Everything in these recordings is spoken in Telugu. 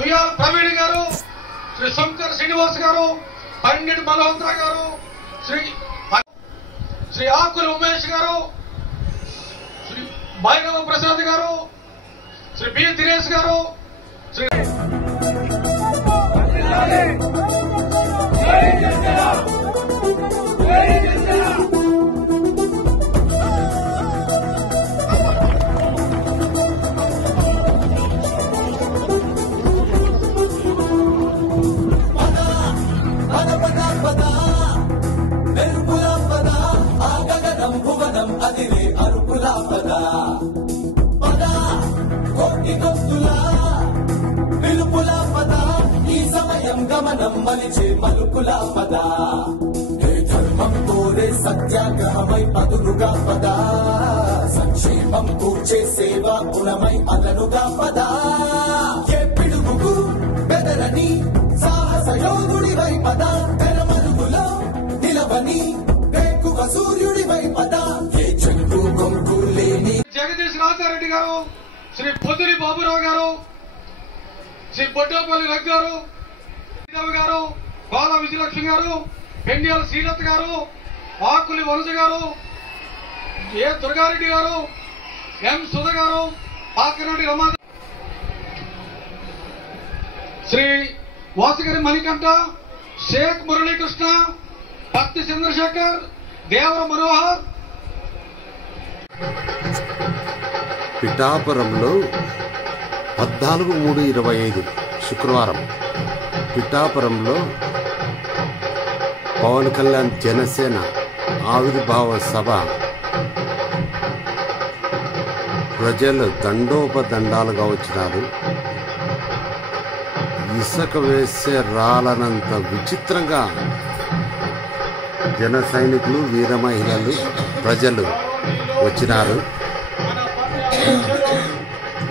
ఉయ్యాల ప్రవీణ్ గారు, శ్రీ శంకర్ శ్రీనివాస్ గారు, పండిట్ మల్హోత్రా గారు, శ్రీ ఆకుల ఉమేష్ గారు, శ్రీ భైరవ ప్రసాద్ గారు, శ్రీ బి దినేష్ గారు, శ్రీ గమనం మలిచే మలుపుల పద హే ధర్మం కోరే సత్యాగ్రహమై పదులుగా పద సంక్షేమం కూర్చే సేవా గుణమై అదనుగా పద ఏ పిడుగుకు బెదరని సాహస యోగుడివై పద తెరమరుగులో నిలవని వేకువ సూర్యుడివై పద ఏ చెంగు కొంకు లేని జగదీష్ రాజారెడ్డి గారు, శ్రీ పొదిలి బాబురావు గారు, శ్రీ బొడ్డపల్లి రఘు గారు గారు, బాల విజయలక్ష్మి గారు, పెండియాల శ్రీలత్ గారు, ఆకులి వనజ గారు, ఏ దుర్గారెడ్డి గారు, ఎం సుధ గారు, పాకరెడ్డి రమా, శ్రీ వాసగిరి మణికంఠ, షేక్ మురళీకృష్ణ, భక్తి చంద్రశేఖర్, దేవర మనోహర్. పిఠాపురంలో 14/3/25 శుక్రవారం పిఠాపురంలో పవన్ కళ్యాణ్ జనసేన ఆవిర్భావ సభ ప్రజలు దండోపదండాలుగా వచ్చినారు. ఇసుక వేసే రాలనంత విచిత్రంగా జన సైనికులు, వీర మహిళలు, ప్రజలు వచ్చినారు.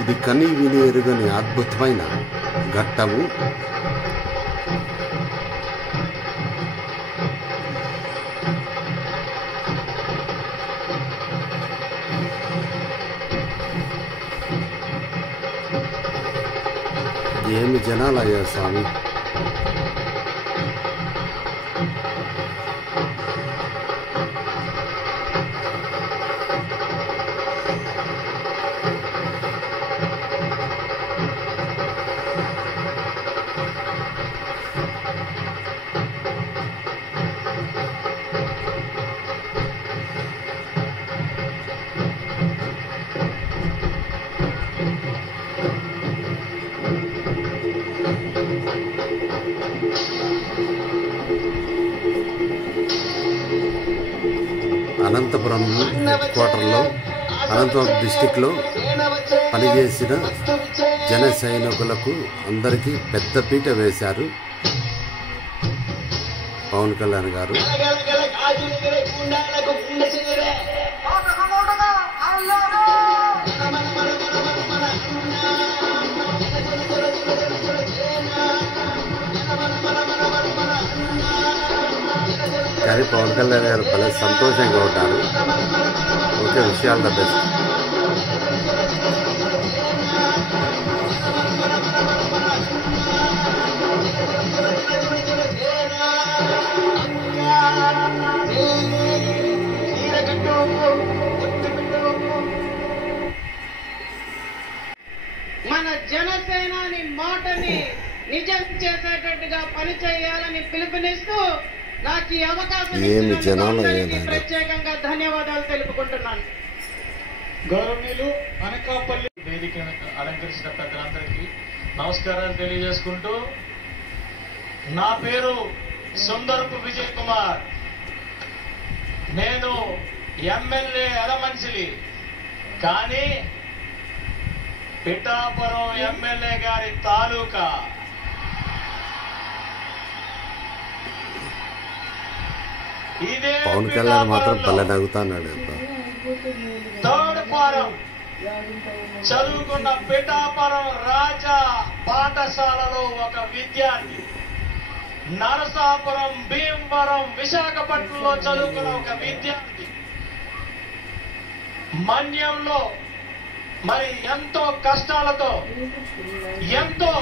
ఇది కని విని ఎరుగని అద్భుతమైన ఘట్టము. ఏమి జనాలయ్యా స్వామి. అనంతపురం క్వార్టర్లో, అనంతపురం డిస్టిక్లో పనిచేసిన జన సైనికులకు అందరికీ పెద్దపీట వేశారు పవన్ కళ్యాణ్ గారు. కానీ పవన్ కళ్యాణ్ గారు భలే సంతోషంగా ఉంటారు. ఓకే, విషయాలు ద బెస్ట్. మన జనసేనాని మాటని నిజం చేసేటట్టుగా పనిచేయాలని పిలుపునిస్తూ నాకు ఈ అవకాశం ఇచ్చినందుకు ప్రత్యేకంగా ధన్యవాదాలు తెలుపుకుంటున్నాను. గౌరవనీయులు అనకాపల్లి వేదికను అలంకరించిన పెద్దలందరికీ నమస్కారాలు తెలియజేసుకుంటూ, నా పేరు సుందరపు విజయ్ కుమార్. నేను ఎమ్మెల్యే ఎలమంచిలి, కానీ పిఠాపురం ఎమ్మెల్యే గారి తాలూకా. ఇదే పవన్ కళ్యాణ్ మాత్రం భలే నవ్వుతాడు. థర్డ్ ఫారం చదువుకున్న పిఠాపురం రాజా పాఠశాలలో ఒక విద్యార్థి, నరసాపురం, భీమవరం, విశాఖపట్నంలో చదువుకున్న ఒక విద్యార్థి, మన్యంలో మరి ఎంతో కష్టాలతో, ఎంతో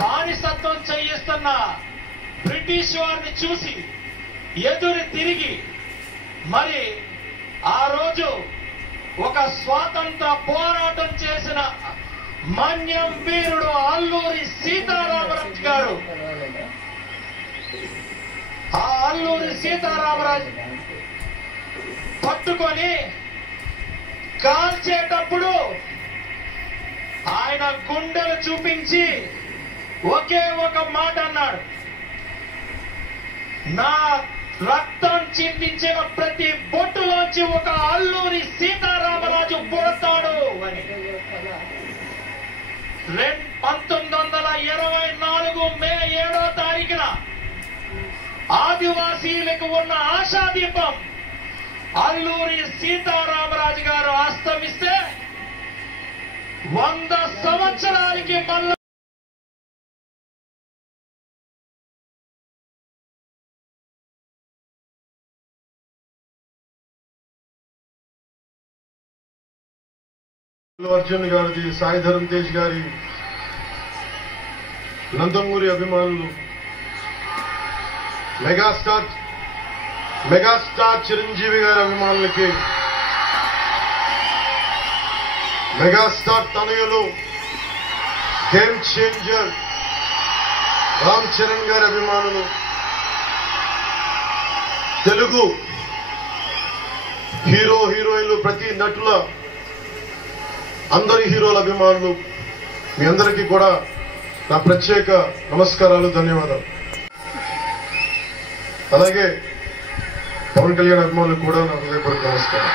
బానిసత్వం చేయిస్తున్న బ్రిటిష్ వారిని చూసి ఎదురు తిరిగి మరి ఆ రోజు ఒక స్వాతంత్ర పోరాటం చేసిన మన్యం వీరుడు అల్లూరి సీతారామరాజు గారు. ఆ అల్లూరి సీతారామరాజు పట్టుకొని కాల్చేటప్పుడు ఆయన గుండెలు చూపించి ఒకే ఒక మాట అన్నాడు, నా రక్తం చిందించిన ప్రతి బొట్టులోంచి ఒక అల్లూరి సీతారామరాజు పుడతాడు అని. 1924 మే 7వ తారీఖున ఆదివాసీలకు ఉన్న ఆశాదీపం అల్లూరి సీతారామరాజు గారు అస్తమిస్తే 100 సంవత్సరాలకి మళ్ళా అర్జున్ గారిది, సాయి ధరమ్ తేజ్ గారి, నందమూరి అభిమానులు, మెగాస్టార్ చిరంజీవి గారి అభిమానులకి, మెగాస్టార్ తనయులు గేమ్ చేంజర్ రామ్ చరణ్ గారి అభిమానులు, తెలుగు హీరోయిన్లు, ప్రతి నటుల అందరి హీరోల అభిమానులు, మీ అందరికీ కూడా నా ప్రత్యేక నమస్కారాలు, ధన్యవాదాలు. అలాగే పవన్ కళ్యాణ్ అభిమానులు కూడా నా హృదయపూర్వక నమస్కారం.